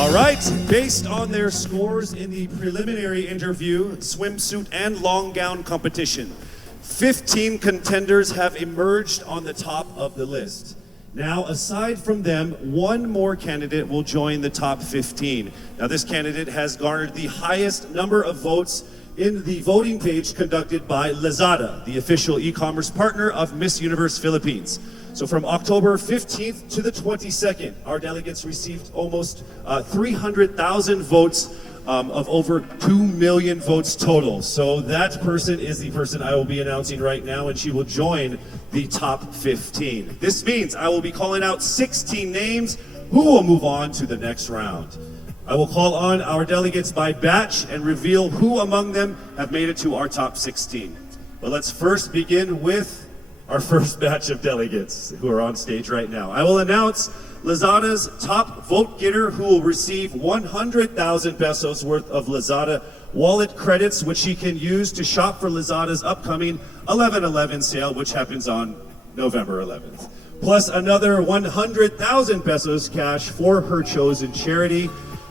All right, based on their scores in the preliminary interview, swimsuit, and long gown competition, 15 contenders have emerged on the top of the list. Now, aside from them, one more candidate will join the top 15. Now, this candidate has garnered the highest number of votes in the voting page conducted by Lazada, the official e-commerce partner of Miss Universe Philippines. So from October 15th to the 22nd, our delegates received almost 300,000 votes of over 2 million votes total. So that person is the person I will be announcing right now, and she will join the top 15. This means I will be calling out 16 names who will move on to the next round. I will call on our delegates by batch and reveal who among them have made it to our top 16. But let's first begin with our first batch of delegates who are on stage right now. I will announce Lazada's top vote getter, who will receive 100,000 pesos worth of Lazada wallet credits, which she can use to shop for Lazada's upcoming 11/11 sale, which happens on November 11th. Plus another 100,000 pesos cash for her chosen charity.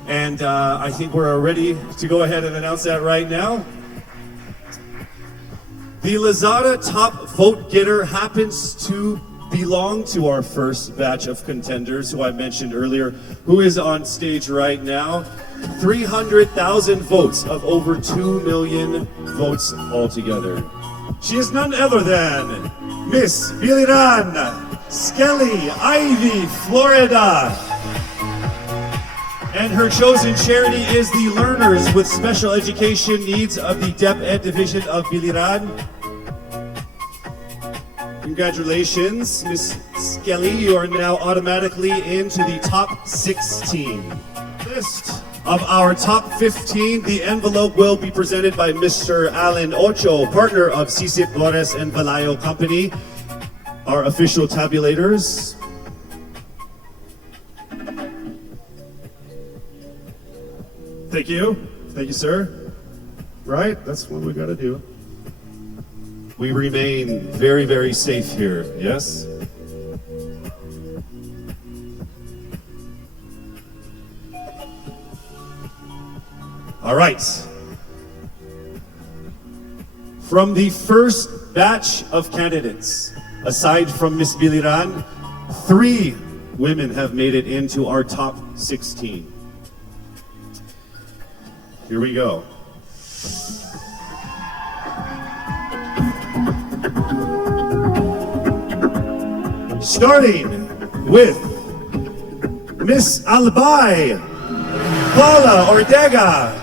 And I think we're ready to go ahead and announce that right now. The Lazada top vote getter happens to belong to our first batch of contenders, who I mentioned earlier, who is on stage right now. 300,000 votes of over 2 million votes altogether. She is none other than Miss Biliran Skelly Ivy, Florida. And her chosen charity is the Learners with Special Education Needs of the DepEd Division of Biliran. Congratulations, Ms. Skelly. You are now automatically into the top 16. List of our top 15, the envelope will be presented by Mr. Alan Ocho, partner of Sisip Flores and Valayo Company, our official tabulators. Thank you. Thank you, sir. Right? That's what we gotta do. We remain very, very safe here, yes? All right. From the first batch of candidates, aside from Miss Biliran, 3 women have made it into our top 16. Here we go. Starting with Miss Albay Paula Ortega.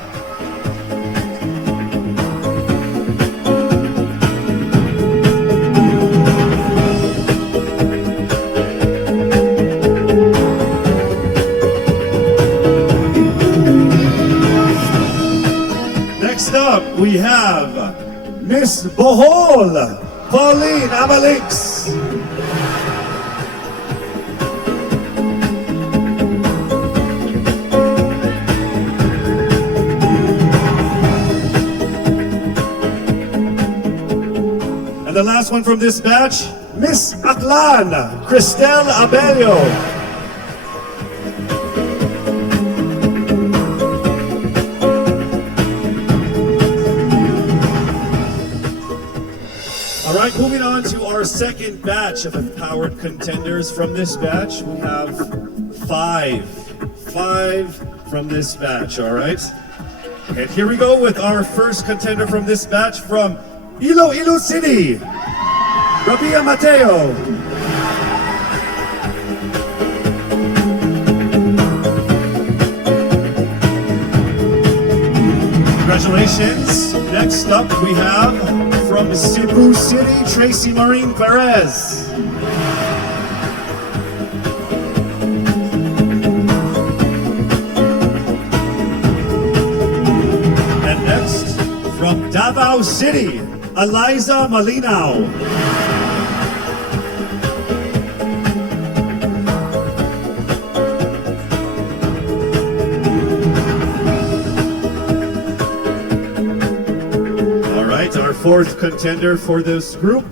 Next up, we have Miss Bohol Pauline Amalix. The last one from this batch, Miss Aklan, Cristel Abelio. All right, moving on to our second batch of empowered contenders. From this batch, we have five from this batch, all right? And here we go with our first contender from this batch from Iloilo City, Rabia Mateo. Congratulations. Next up we have from Cebu City, Tracy Maureen Perez. And next from Davao City, Eliza Malinaw. All right, our fourth contender for this group,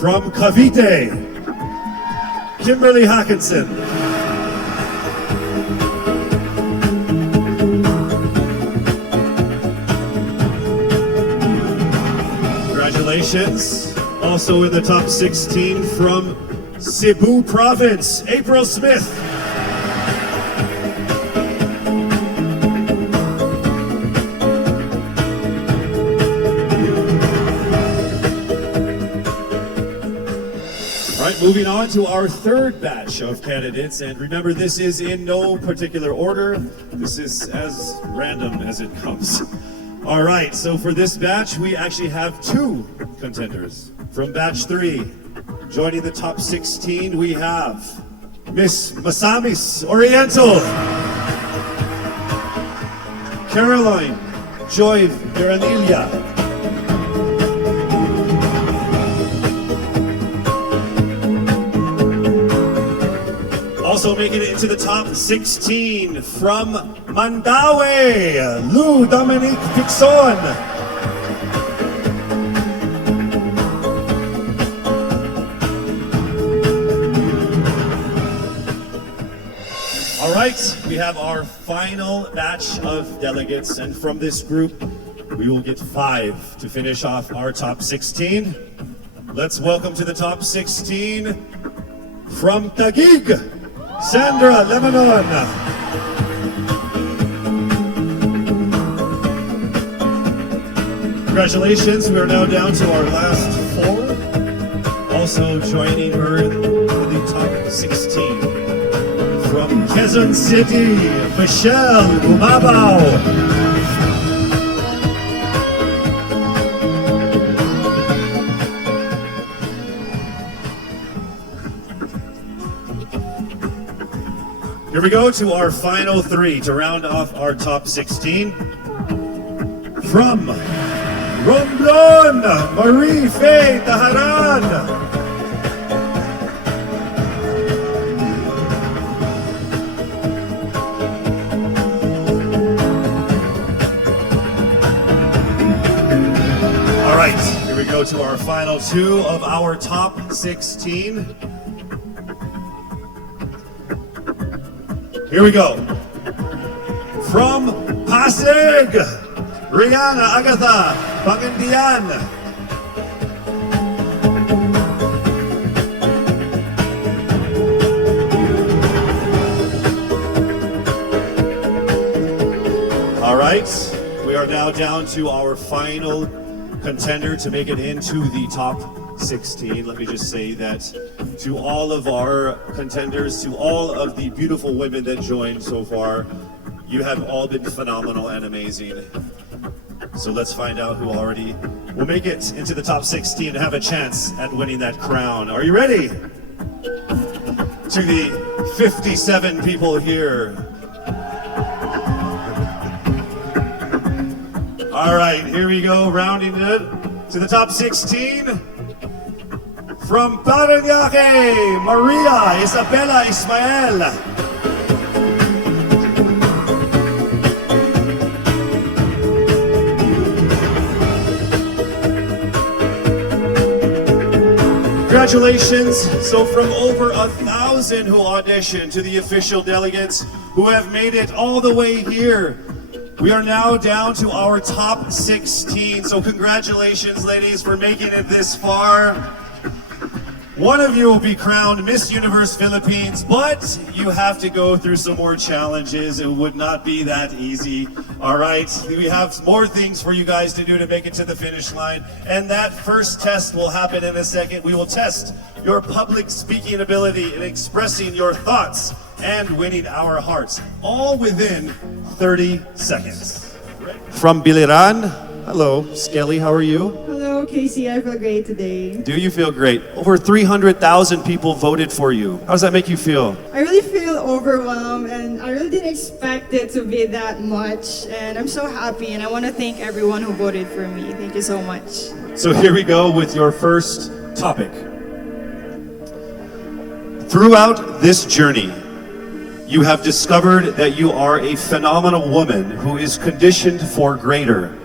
from Cavite, Kimberly Hackinson. Congratulations. Also in the top 16 from Cebu Province, April Smith. All right, moving on to our third batch of candidates. And remember, this is in no particular order. This is as random as it comes. All right, so for this batch, we actually have two contenders. From batch 3, joining the top 16, we have Miss Masamis Oriental, Caroline Joy Veranilla, also making it into the top 16 from Mandaue, Lou Dominique Pixon. All right, we have our final batch of delegates, and from this group, we will get 5 to finish off our top 16. Let's welcome to the top 16 from Taguig, Sandra Lebanon. Congratulations, we are now down to our last 4. Also joining her in the top 16. From Quezon City, Michelle Gumabao. Here we go to our final 3 to round off our top 16. From Romblon, Marie Faye Taharan. All right, here we go to our final 2 of our top 16. Here we go. From Pasig, Rihanna Agatha Pangandian. All right, we are now down to our final contender to make it into the top 16. Let me just say that to all of our contenders, to all of the beautiful women that joined so far, you have all been phenomenal and amazing. So let's find out who already will make it into the top 16 and have a chance at winning that crown. Are you ready? To the 57 people here. All right, here we go, rounding it to the top 16. From Parañaque, Maria Isabella Ismael. Congratulations. So from over 1,000 who auditioned to the official delegates who have made it all the way here, we are now down to our top 16. So congratulations, ladies, for making it this far. One of you will be crowned Miss Universe Philippines, but you have to go through some more challenges. It would not be that easy. All right, we have more things for you guys to do to make it to the finish line. And that first test will happen in a second. We will test your public speaking ability and expressing your thoughts and winning our hearts, all within 30 seconds. From Biliran, hello, Skelly, how are you? Hello, Casey. I feel great today. Do you feel great? Over 300,000 people voted for you. How does that make you feel? I really feel overwhelmed, and I really didn't expect it to be that much. And I'm so happy, and I want to thank everyone who voted for me. Thank you so much. So here we go with your first topic. Throughout this journey, you have discovered that you are a phenomenal woman who is conditioned for greater.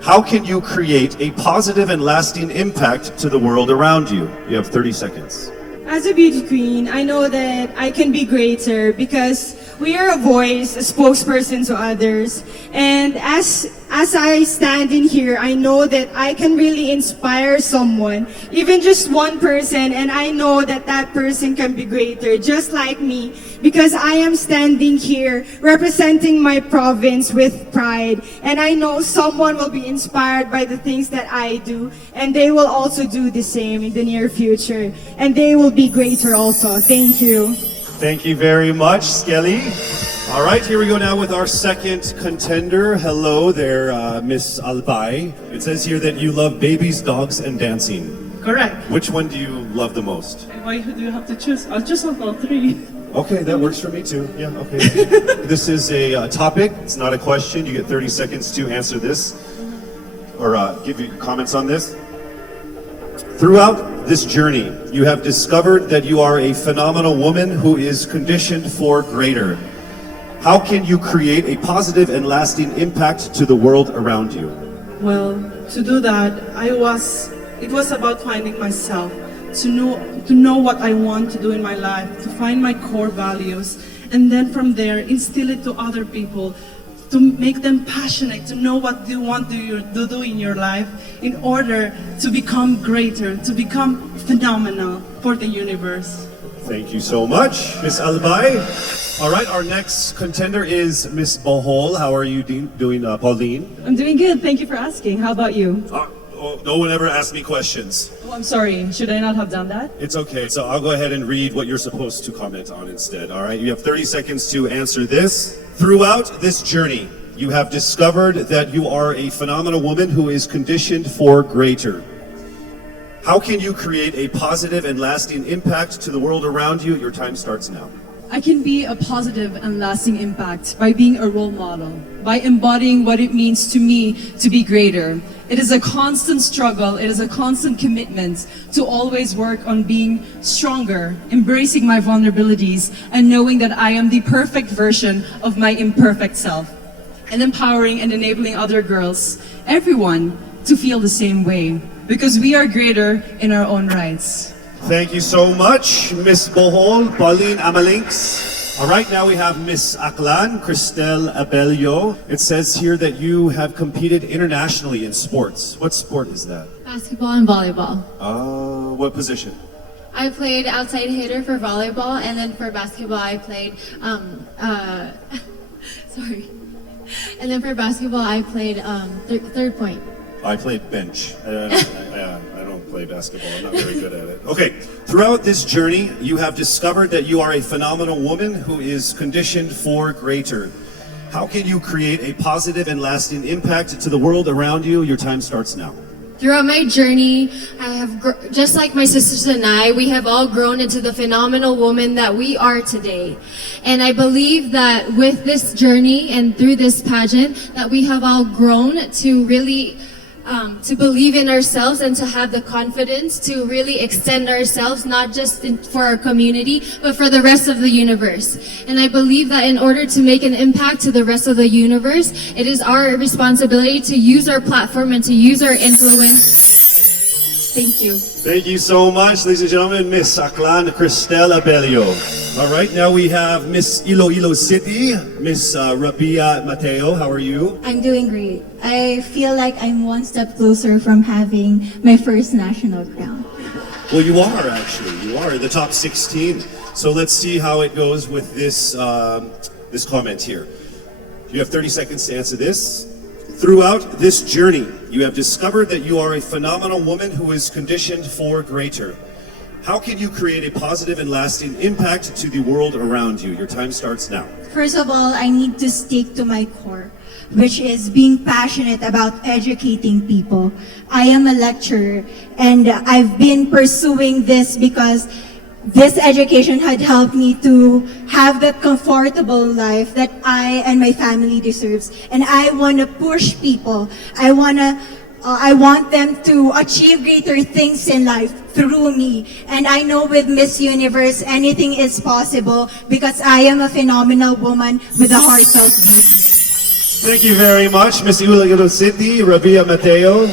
How can you create a positive and lasting impact to the world around you? You have 30 seconds. As a beauty queen, I know that I can be greater because we are a voice, a spokesperson to others. And as as I stand in here, I know that I can really inspire someone, even just one person, and I know that that person can be greater, just like me, because I am standing here representing my province with pride, and I know someone will be inspired by the things that I do, and they will also do the same in the near future, and they will be greater also. Thank you. Thank you very much, Skelly. All right, here we go now with our second contender. Hello there, Miss Albay. It says here that you love babies, dogs, and dancing. Correct. Which one do you love the most? Why do you have to choose? I'll choose all three. Okay, that works for me too. Yeah, okay. This is a topic. It's not a question. You get 30 seconds to answer this or give your comments on this. Throughout this journey, you have discovered that you are a phenomenal woman who is conditioned for greater. How can you create a positive and lasting impact to the world around you? Well, to do that, it was about finding myself, to know what I want to do in my life, to find my core values, and then from there, instill it to other people, to make them passionate, to know what you want to do in your life in order to become greater, to become phenomenal for the universe. Thank you so much, Miss Albay. All right, our next contender is Miss Bohol. How are you doing, Pauline? I'm doing good. Thank you for asking. How about you? No one ever asked me questions. Oh, I'm sorry. Should I not have done that? It's okay. So I'll go ahead and read what you're supposed to comment on instead. All right, you have 30 seconds to answer this. Throughout this journey, you have discovered that you are a phenomenal woman who is conditioned for greater. How can you create a positive and lasting impact to the world around you? Your time starts now. I can be a positive and lasting impact by being a role model, by embodying what it means to me to be greater. It is a constant struggle, it is a constant commitment to always work on being stronger, embracing my vulnerabilities, and knowing that I am the perfect version of my imperfect self, and empowering and enabling other girls, everyone, to feel the same way, because we are greater in our own rights. Thank you so much, Miss Bohol, Pauline Amalinks. All right, now we have Miss Aklan, Cristel Abelio. It says here that you have competed internationally in sports. What sport is that? Basketball and volleyball. What position? I played outside hitter for volleyball, and then for basketball I played, sorry. And then for basketball I played third point. I played bench. I don't play basketball. I'm not very good at it. Okay. Throughout this journey, you have discovered that you are a phenomenal woman who is conditioned for greater. How can you create a positive and lasting impact to the world around you? Your time starts now. Throughout my journey, I have, just like my sisters and I, we have all grown into the phenomenal woman that we are today. And I believe that with this journey and through this pageant, that we have all grown to really to believe in ourselves and to have the confidence to really extend ourselves, not just for our community, but for the rest of the universe. And I believe that in order to make an impact to the rest of the universe, it is our responsibility to use our platform and to use our influence. Thank you. Thank you so much, ladies and gentlemen, Miss Aklan Cristel Abelio. All right, now we have Miss Iloilo City, Miss Rabia Mateo. How are you? I'm doing great. I feel like I'm one step closer from having my first national crown. Well, you are actually. You are in the top 16. So let's see how it goes with this this comment here. You have 30 seconds to answer this. Throughout this journey, you have discovered that you are a phenomenal woman who is conditioned for greater. How can you create a positive and lasting impact to the world around you? Your time starts now. First of all, I need to stick to my core, which is being passionate about educating people. I am a lecturer, and I've been pursuing this because this education had helped me to have that comfortable life that I and my family deserves. And I want to push people. I want them to achieve greater things in life through me. And I know with Miss Universe, anything is possible because I am a phenomenal woman with a heartfelt beauty. Thank you very much, Miss Iloilo City, Rabia Mateo.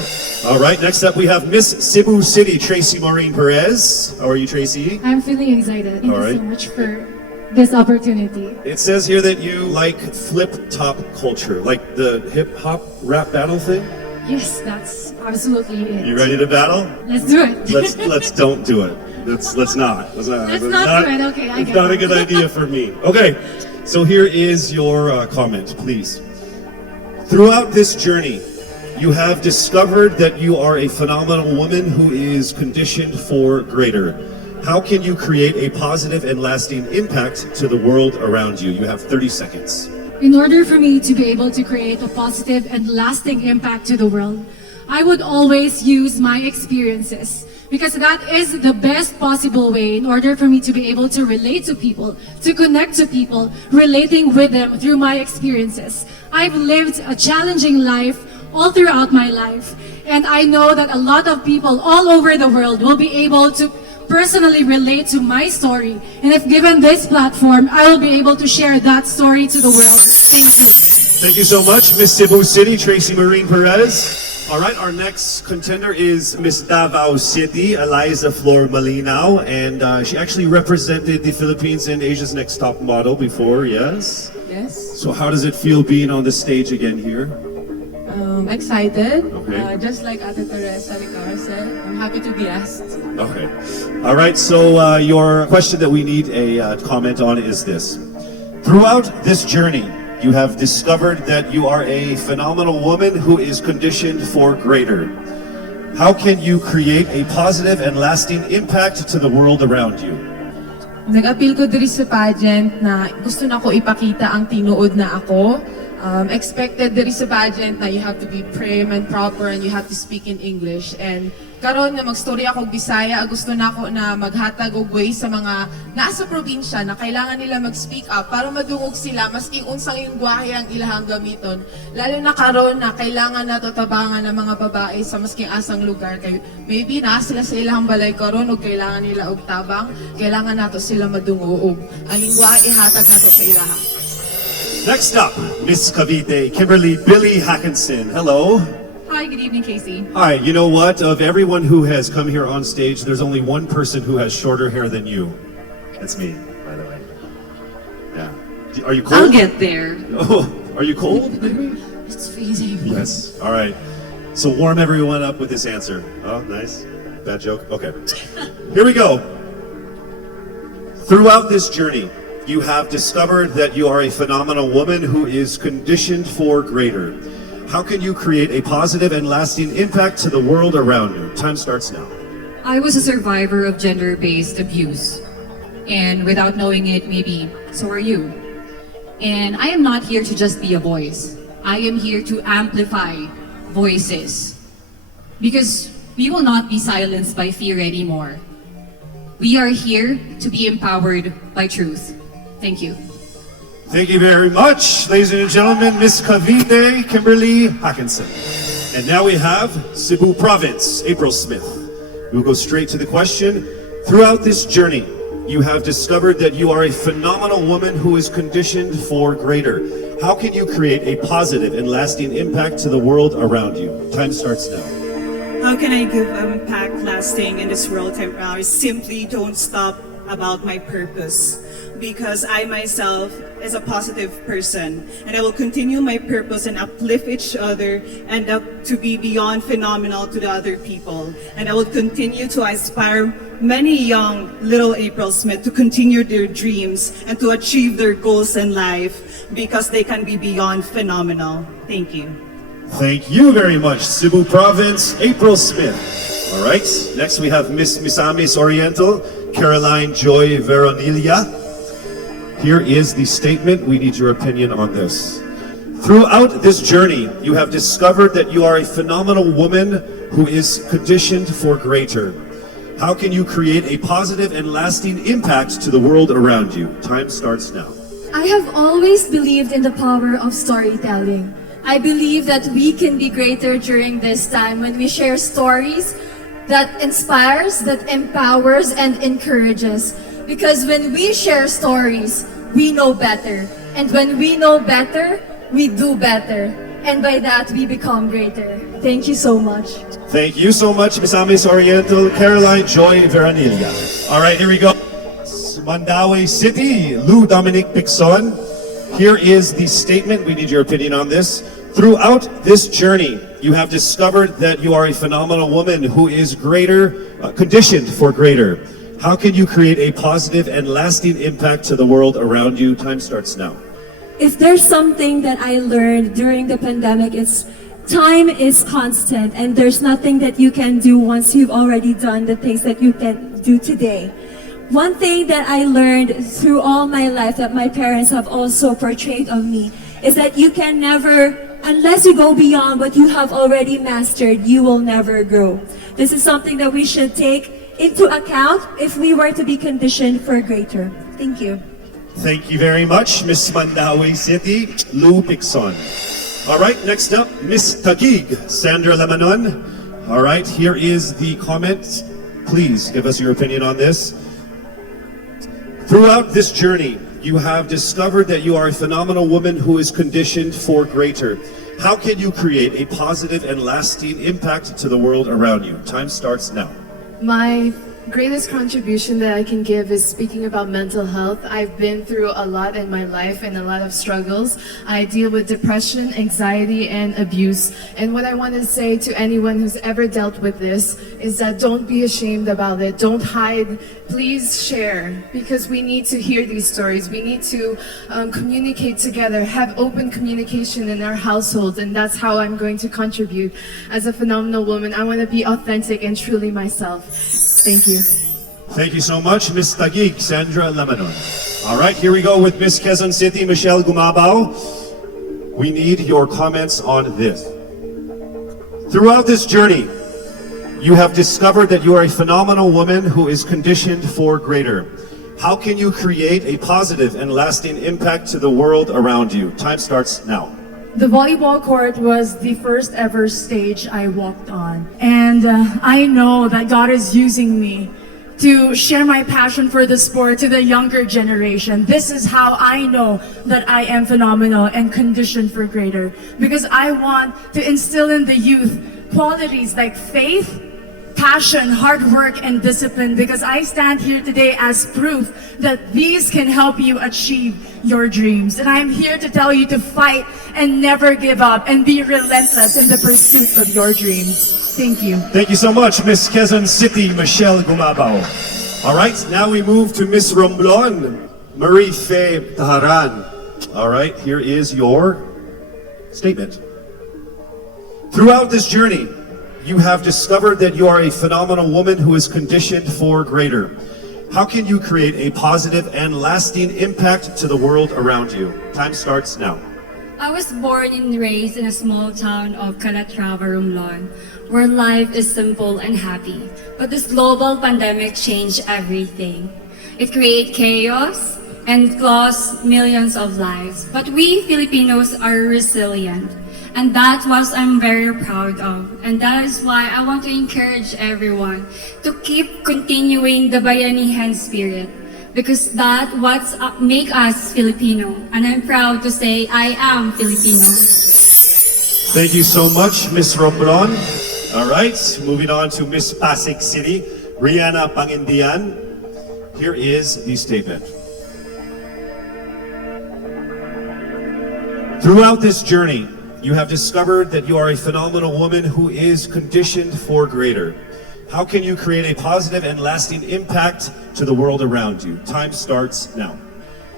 All right, next up we have Miss Cebu City, Tracy Maureen Perez. How are you, Tracy? I'm feeling excited. Thank All you right. so much for this opportunity. It says here that you like flip-top culture, like the hip-hop rap battle thing. Yes, that's absolutely it. You ready to battle? Let's do it. Let's don't do it. Let's not. Let's not do it. Okay, I It's get not a it. good idea for me. Okay, so here is your comment, please. Throughout this journey, you have discovered that you are a phenomenal woman who is conditioned for greater. How can you create a positive and lasting impact to the world around you? You have 30 seconds. In order for me to be able to create a positive and lasting impact to the world, I would always use my experiences, because that is the best possible way in order for me to be able to relate to people, to connect to people, relating with them through my experiences. I've lived a challenging life all throughout my life, and I know that a lot of people all over the world will be able to personally relate to my story. And if given this platform, I will be able to share that story to the world. Thank you. Thank you so much, Miss Cebu City, Tracy Marine Perez. All right, our next contender is Miss Davao City, Eliza Flor Malinaw, and she actually represented the Philippines in Asia's Next Top Model before, yes? Yes. So how does it feel being on the stage again here? Excited. Okay. Just like Ate Teresa Ricara said, I'm happy to be asked. Okay. All right, so your question that we need a comment on is this. Throughout this journey, you have discovered that you are a phenomenal woman who is conditioned for greater. How can you create a positive and lasting impact to the world around you? Nag-appeal ko diri sa pageant na gusto na ko ipakita ang tinuod na ako. Expected diri sa pageant na you have to be prim and proper and you have to speak in English. And karon nga magstorya ako og Bisaya, gusto na ako na maghatag og way sa mga nasa probinsya na kailangan nila mag-speak up para madungog sila maski unsang yung gwahe ang ilahang gamiton. Lalo na karon na kailangan nato tabangan ng mga babae sa maski asang lugar kay maybe na sila sa ilahang balay karon ug kailangan nila og tabang, kailangan nato sila madungog og ang lingwahe ihatag nato sa ilaha. Next up, Miss Cavite, Kimberly Billy Hackinson. Hello. Hi, good evening, Casey. Hi, you know what? Of everyone who has come here on stage, there's only one person who has shorter hair than you. That's me, by the way. Yeah. Are you cold? I'll get there. Oh, are you cold? It's freezing. Yes. All right. So warm everyone up with this answer. Oh, nice. Bad joke? Okay. Here we go. Throughout this journey, you have discovered that you are a phenomenal woman who is conditioned for greater. How can you create a positive and lasting impact to the world around you? Time starts now. I was a survivor of gender-based abuse. And without knowing it, maybe so are you. And I am not here to just be a voice. I am here to amplify voices. Because we will not be silenced by fear anymore. We are here to be empowered by truth. Thank you. Thank you very much, ladies and gentlemen, Miss Cavite, Kimberly Hackinson. And now we have Cebu Province, April Smith. We'll go straight to the question. Throughout this journey, you have discovered that you are a phenomenal woman who is conditioned for greater. How can you create a positive and lasting impact to the world around you? Time starts now. How can I give impact lasting in this world temporary? Simply don't stop about my purpose, because I myself is a positive person and I will continue my purpose and uplift each other and to be beyond phenomenal to the other people. And I will continue to inspire many young little April Smith to continue their dreams and to achieve their goals in life, because they can be beyond phenomenal. Thank you. Thank you very much, Cebu Province, April Smith. All right, next we have Miss Misamis Oriental, Caroline Joy Veronilla. Here is the statement. We need your opinion on this. Throughout this journey, you have discovered that you are a phenomenal woman who is conditioned for greater. How can you create a positive and lasting impact to the world around you? Time starts now. I have always believed in the power of storytelling. I believe that we can be greater during this time when we share stories that inspires, that empowers, and encourages. Because when we share stories, we know better. And when we know better, we do better. And by that, we become greater. Thank you so much. Thank you so much, Misamis Oriental, Caroline Joy Veronilla. All right, here we go. Miss Mandaue City, Lou Dominic Picson. Here is the statement. We need your opinion on this. Throughout this journey, you have discovered that you are a phenomenal woman who is conditioned for greater. How can you create a positive and lasting impact to the world around you? Time starts now. If there's something that I learned during the pandemic, it's time is constant and there's nothing that you can do once you've already done the things that you can do today. One thing that I learned through all my life that my parents have also portrayed of me is that you can never, unless you go beyond what you have already mastered, you will never grow. This is something that we should take into account if we were to be conditioned for greater. Thank you. Thank you very much, Miss Mandaue City, Lou Picson. All right, next up, Miss Taguig, Sandra Lamanon. All right, here is the comment. Please give us your opinion on this. Throughout this journey, you have discovered that you are a phenomenal woman who is conditioned for greater. How can you create a positive and lasting impact to the world around you? Time starts now. My greatest contribution that I can give is speaking about mental health. I've been through a lot in my life and a lot of struggles. I deal with depression, anxiety, and abuse. And what I want to say to anyone who's ever dealt with this is that don't be ashamed about it. Don't hide. Please share, because we need to hear these stories. We need to communicate together, have open communication in our household, and that's how I'm going to contribute. As a phenomenal woman, I want to be authentic and truly myself. Thank you. Thank you so much, Miss Taguig, Sandra Lamanon. All right, here we go with Miss Quezon City, Michelle Gumabao. We need your comments on this. Throughout this journey, you have discovered that you are a phenomenal woman who is conditioned for greater. How can you create a positive and lasting impact to the world around you? Time starts now. The volleyball court was the first ever stage I walked on. And I know that God is using me to share my passion for the sport to the younger generation. This is how I know that I am phenomenal and conditioned for greater. Because I want to instill in the youth qualities like faith, passion, hard work, and discipline, because I stand here today as proof that these can help you achieve your dreams. And I'm here to tell you to fight and never give up and be relentless in the pursuit of your dreams. Thank you. Thank you so much, Miss Quezon City, Michelle Gumabao. All right, now we move to Miss Romblon, Marie Faye Taharan. All right, here is your statement. Throughout this journey, you have discovered that you are a phenomenal woman who is conditioned for greater. How can you create a positive and lasting impact to the world around you? Time starts now. I was born and raised in a small town of Calatrava, Romblon, where life is simple and happy. But this global pandemic changed everything. It created chaos and lost millions of lives. But we Filipinos are resilient. And that's what I'm very proud of. And that is why I want to encourage everyone to keep continuing the Bayanihan spirit. Because that's what makes us Filipino. And I'm proud to say I am Filipino. Thank you so much, Miss Romblon. All right, moving on to Miss Pasig City, Rihanna Pangindian. Here is the statement. Throughout this journey, you have discovered that you are a phenomenal woman who is conditioned for greater. How can you create a positive and lasting impact to the world around you? Time starts now.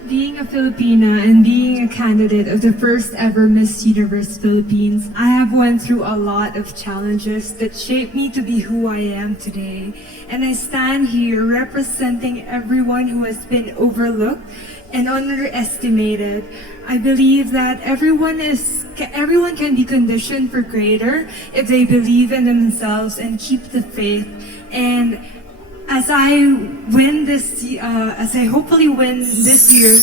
Being a Filipina and being a candidate of the first ever Miss Universe Philippines, I have went through a lot of challenges that shaped me to be who I am today. And I stand here representing everyone who has been overlooked and underestimated. I believe that everyone can be conditioned for greater if they believe in themselves and keep the faith. And as I hopefully win this year.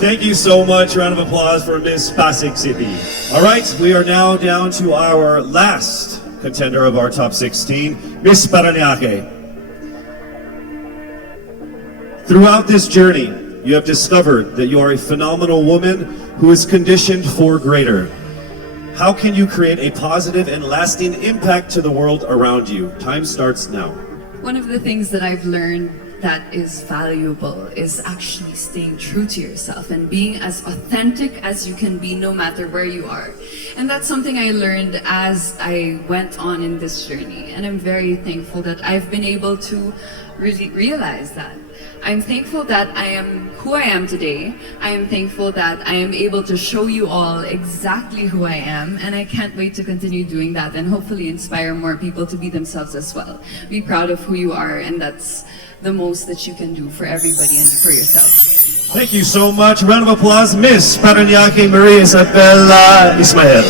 Thank you so much. Round of applause for Miss Pasig City. All right, we are now down to our last contender of our top 16, Miss Parañaque. Throughout this journey, you have discovered that you are a phenomenal woman who is conditioned for greater. How can you create a positive and lasting impact to the world around you? Time starts now. One of the things that I've learned that is valuable is actually staying true to yourself and being as authentic as you can be no matter where you are. And that's something I learned as I went on in this journey. And I'm very thankful that I've been able to really realize that. I'm thankful that I am who I am today. I am thankful that I am able to show you all exactly who I am, and I can't wait to continue doing that and hopefully inspire more people to be themselves as well. Be proud of who you are, and that's the most that you can do for everybody and for yourself. Thank you so much. Round of applause, Miss Paranaque Maria Isabella Ismael.